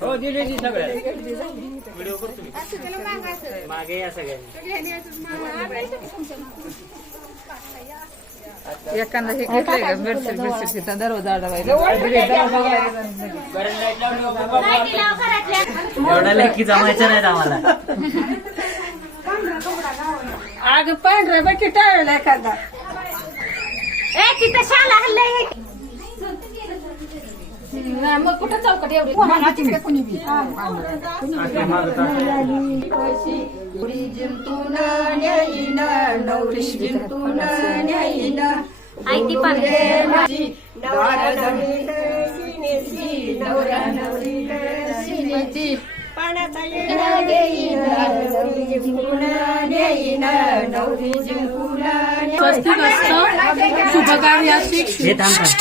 हो दिले सगळ्या व्हिडिओ करतो मागे या सगळ्यांनी एखादा हे घेतलंय बेडशीट दरवाजा एवढा लेखी जमायचं नाही आम्हाला. अगं पांढरा बाकी टाळला एखादा तिथं शाला हल्लंय मग कुठं चौकट एवढी कुणी बी जिंतून न्यायीन नवरी जिंतून न्यायीन आयती पाहिजे नवरा नवरी सिनेची पाण्याचा स्वस्तिक असतं शुभकार्याची हे थांबतात.